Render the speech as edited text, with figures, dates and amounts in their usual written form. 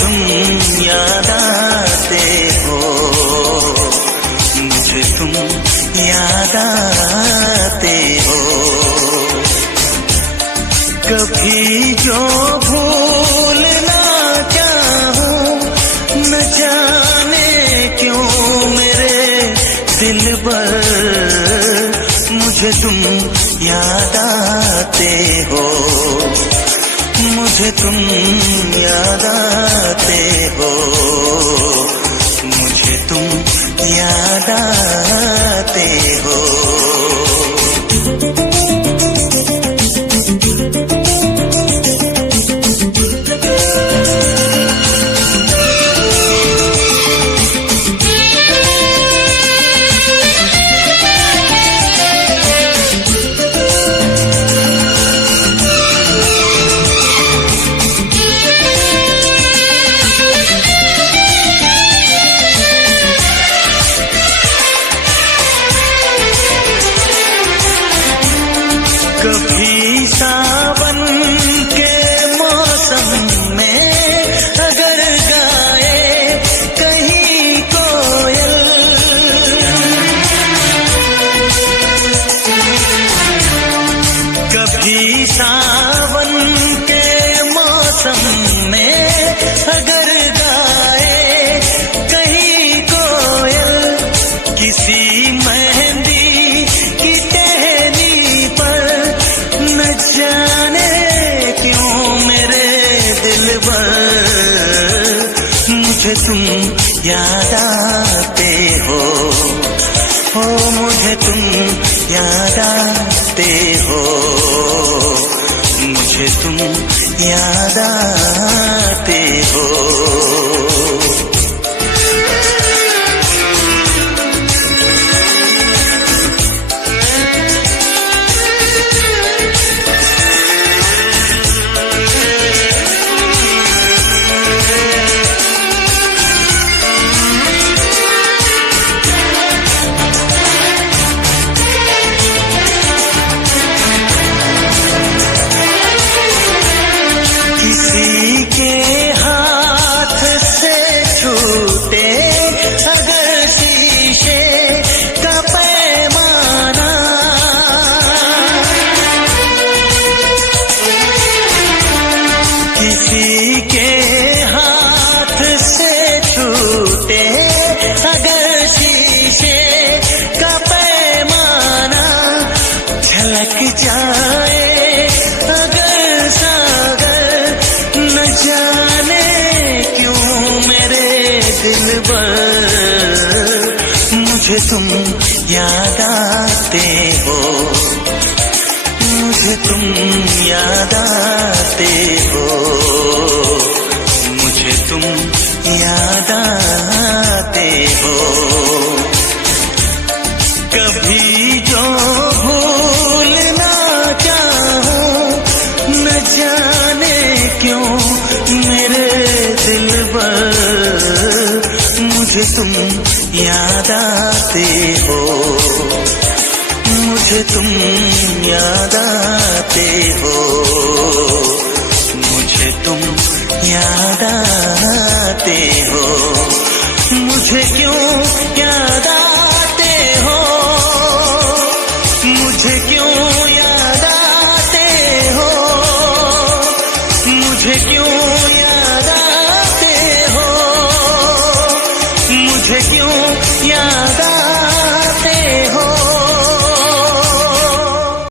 तुम याद आते हो, मुझे तुम याद आते हो। कभी जो भूल ना चाहूं, न जाने क्यों मेरे दिल पर मुझे तुम याद आते हो, मुझे तुम याद आते हो, मुझे तुम याद आते हो। कभी सावन के मौसम में अगर गाए कहीं कोयल, कभी सावन के मौसम में अगर गाए कहीं कोयल, किसी मेहंदी की टहनी पर न जाने क्यों मेरे दिल पर मुझे तुम याद आते हो, मुझे तुम याद आते हो, मुझे तुम याद आते हो। किसी के हाथ से छूटे अगर शीशे का पैमाना, किसी के हाथ से छूटे अगर शीशे का पैमाना, झलक जाए अगर सागर, न जाने क्यों मेरे दिल पर मुझे तुम याद आते हो, मुझे तुम याद आते हो, मुझे तुम याद आते हो। कभी जो भूल ना चाहूं, न जाने क्यों मेरे दिल पर मुझे तुम याद आते हो, मुझे तुम याद आते हो,